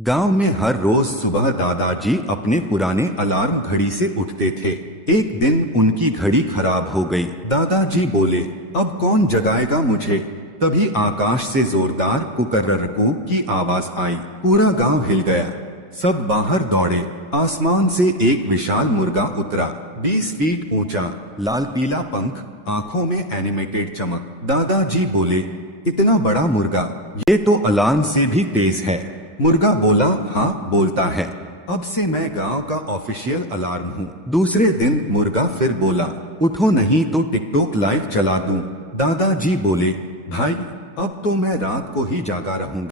गांव में हर रोज सुबह दादाजी अपने पुराने अलार्म घड़ी से उठते थे। एक दिन उनकी घड़ी खराब हो गई। दादाजी बोले, अब कौन जगाएगा मुझे। तभी आकाश से जोरदार कुकर्रको की आवाज आई। पूरा गांव हिल गया। सब बाहर दौड़े। आसमान से एक विशाल मुर्गा उतरा, 20 फीट ऊंचा, लाल पीला पंख, आंखों में एनिमेटेड चमक। दादाजी बोले, इतना बड़ा मुर्गा, ये तो अलार्म से भी तेज है। मुर्गा बोला, हाँ बोलता है, अब से मैं गांव का ऑफिशियल अलार्म हूँ। दूसरे दिन मुर्गा फिर बोला, उठो नहीं तो टिकटॉक लाइव चला दूं। दादाजी बोले, भाई अब तो मैं रात को ही जागा रहूंगा।